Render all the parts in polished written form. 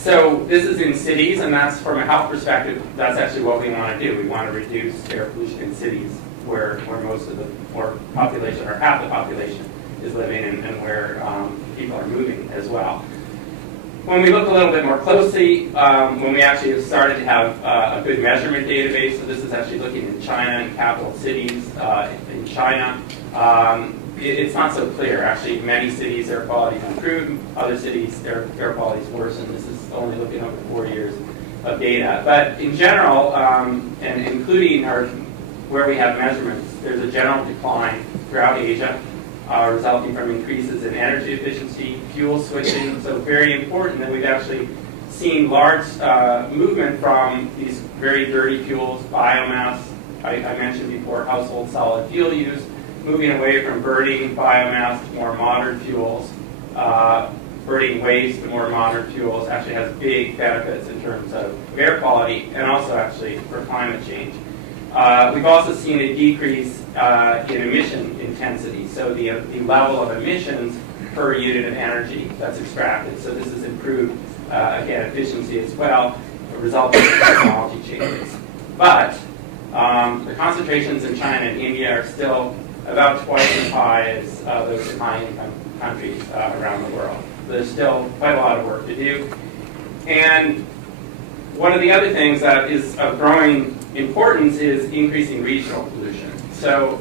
So this is in cities, and that's from a health perspective, that's actually what we want to do. We want to reduce air pollution in cities where most of the population, or half the population, is living, and where people are moving as well. When we look a little bit more closely, when we actually have started to have a good measurement database, so this is actually looking in China and capital cities in China, it's not so clear. Actually, many cities, air quality is improved. Other cities, air quality is worsened. This is only looking over 4 years of data. But in general, and including where we have measurements, there's a general decline throughout Asia, resulting from increases in energy efficiency, fuel switching. So very important that we've actually seen large movement from these very dirty fuels, biomass. I mentioned before household solid fuel use, moving away from burning biomass to more modern fuels. Burning waste to more modern fuels actually has big benefits in terms of air quality and also actually for climate change. We've also seen a decrease in emission intensity, so the level of emissions per unit of energy that's extracted. So this has improved, again, efficiency as well, resulting in technology changes. But the concentrations in China and India are still about twice as high as those in high-income countries around the world. There's still quite a lot of work to do. And one of the other things that is of growing importance is increasing regional pollution. So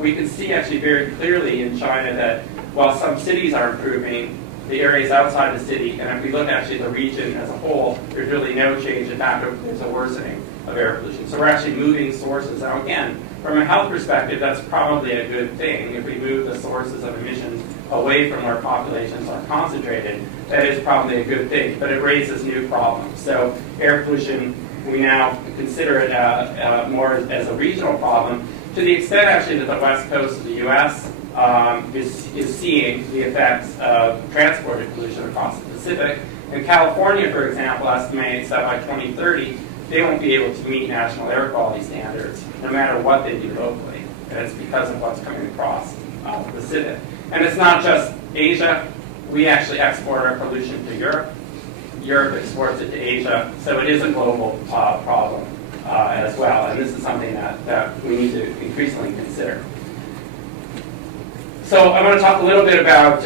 we can see actually very clearly in China that while some cities are improving, the areas outside the city, and if we look actually at the region as a whole, there's really no change. In fact, there's a worsening of air pollution. So we're actually moving sources. Now again, from a health perspective, that's probably a good thing. If we move the sources of emissions away from where populations are concentrated, that is probably a good thing, but it raises new problems. So air pollution, we now consider it more as a regional problem, to the extent actually that the west coast of the U.S. Is seeing the effects of transported pollution across the Pacific. And California, for example, estimates that by 2030, they won't be able to meet national air quality standards, no matter what they do locally. And it's because of what's coming across the Pacific. And it's not just Asia. We actually export our pollution to Europe. Europe exports it to Asia. So it is a global problem as well. And this is something that we need to increasingly consider. So I want to talk a little bit about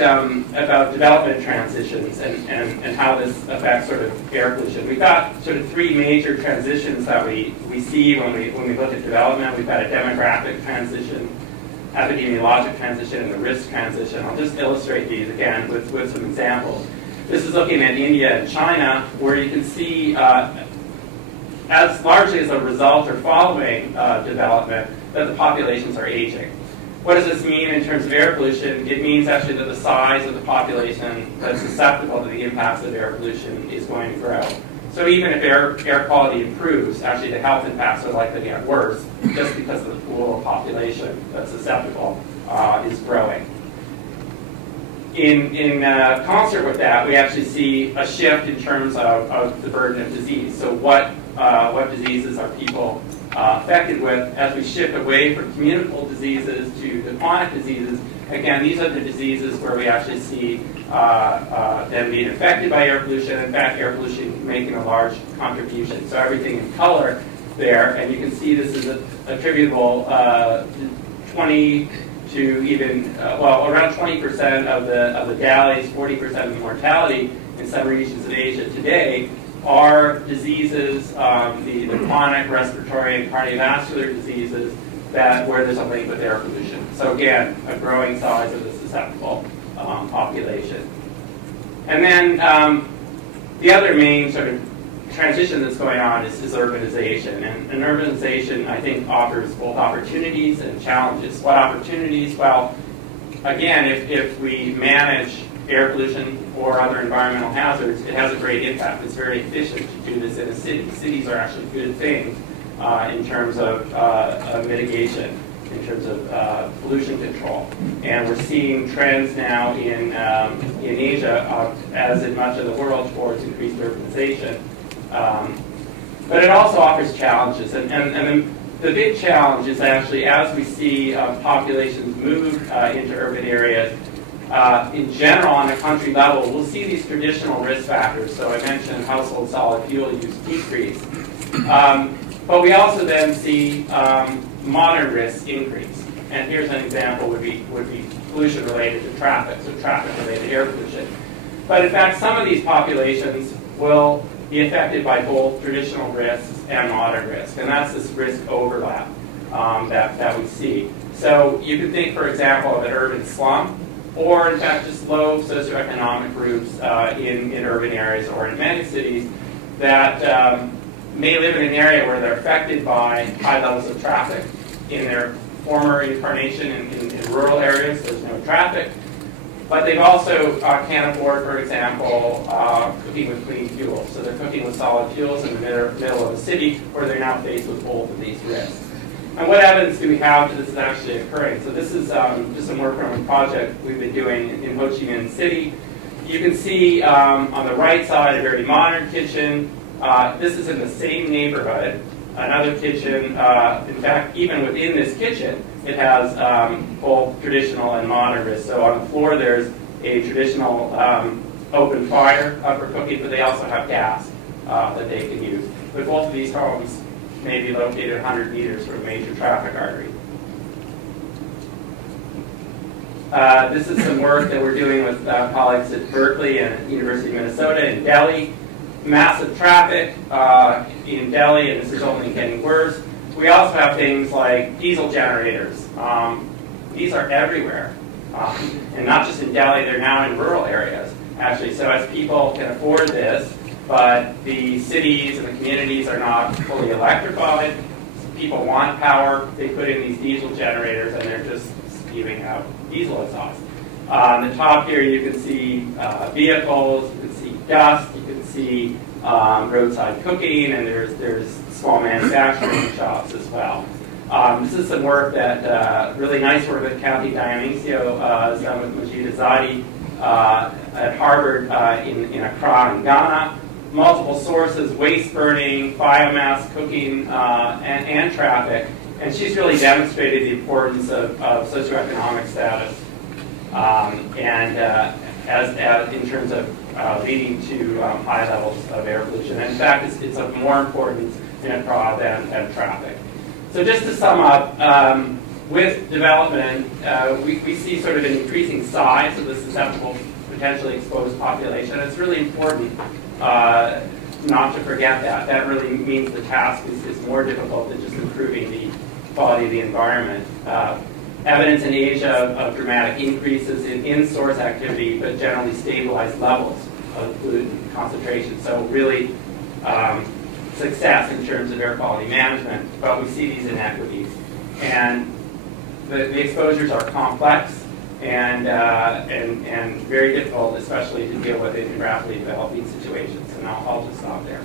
development transitions and how this affects sort of air pollution. We've got sort of three major transitions that we see when we look at development. We've got a demographic transition, epidemiologic transition, and the risk transition. I'll just illustrate these again with some examples. This is looking at India and China, where you can see, as largely as a result or following development, that the populations are aging. What does this mean in terms of air pollution? It means actually that the size of the population that's susceptible to the impacts of air pollution is going to grow. So even if air quality improves, actually the health impacts are likely to get worse just because of the pool of population that's susceptible is growing. In concert with that, we actually see a shift in terms of the burden of disease. So what diseases are people affected with as we shift away from communicable diseases to the chronic diseases? Again, these are the diseases where we actually see them being affected by air pollution. In fact, air pollution making a large contribution. So everything in color there, and you can see this is attributable 20 to even, around 20% of the DALYs, 40% of the mortality in some regions of Asia today are diseases, the chronic respiratory and cardiovascular diseases where there's a link with air pollution. So again, a growing size of the susceptible population. And then the other main sort of transition that's going on is urbanization. And urbanization, I think, offers both opportunities and challenges. What opportunities? Well, again, if we manage air pollution or other environmental hazards, it has a great impact. It's very efficient to do this in a city. Cities are actually good things in terms of mitigation, in terms of pollution control. And we're seeing trends now in Asia, as in much of the world, towards increased urbanization. But it also offers challenges. And the big challenge is actually as we see populations move into urban areas, in general, on a country level, we'll see these traditional risk factors. So I mentioned household solid fuel use decrease. But we also then see modern risks increase. And here's an example would be pollution related to traffic, so traffic related air pollution. But in fact, some of these populations will be affected by both traditional risks and modern risk. And that's this risk overlap that we see. So you could think, for example, of an urban slum, or in fact just low socioeconomic groups in urban areas or in megacities that may live in an area where they're affected by high levels of traffic. In their former incarnation in rural areas, there's no traffic. But they've also can't afford, for example, cooking with clean fuels. So they're cooking with solid fuels in the middle of a city where they're now faced with both of these risks. And what evidence do we have that this is actually occurring? So this is just some work from a project we've been doing in Ho Chi Minh City. You can see on the right side a very modern kitchen. This is in the same neighborhood. Another kitchen, in fact, even within this kitchen, it has both traditional and modern risks. So on the floor there's a traditional open fire for cooking, but they also have gas that they can use. But both of these homes may be located 100 meters from a major traffic artery. This is some work that we're doing with colleagues at Berkeley and University of Minnesota in Delhi. Massive traffic in Delhi, and this is only getting worse. We also have things like diesel generators. These are everywhere, and not just in Delhi, they're now in rural areas, actually. So as people can afford this, but the cities and the communities are not fully electrified, people want power, they put in these diesel generators, and they're just spewing out diesel exhaust. On the top here, you can see vehicles, you can see dust, you can see roadside cooking, and there's small manufacturing shops as well. This is some work that, really nice work that Kathy Dionisio has done with Majid Azadi at Harvard in Accra in Ghana. Multiple sources, waste burning, biomass cooking, and traffic. And she's really demonstrated the importance of socioeconomic status in terms of leading to high levels of air pollution. And in fact, it's of more importance in Accra than traffic. So just to sum up, with development, we see sort of an increasing size of the susceptible, potentially exposed population. It's really important not to forget that. That really means the task is more difficult than just improving the quality of the environment. Evidence in Asia of dramatic increases in source activity, but generally stabilized levels of pollutant concentration. So really success in terms of air quality management, but we see these inequities. And the exposures are complex and very difficult, especially to deal with in rapidly developing situations. And I'll just stop there.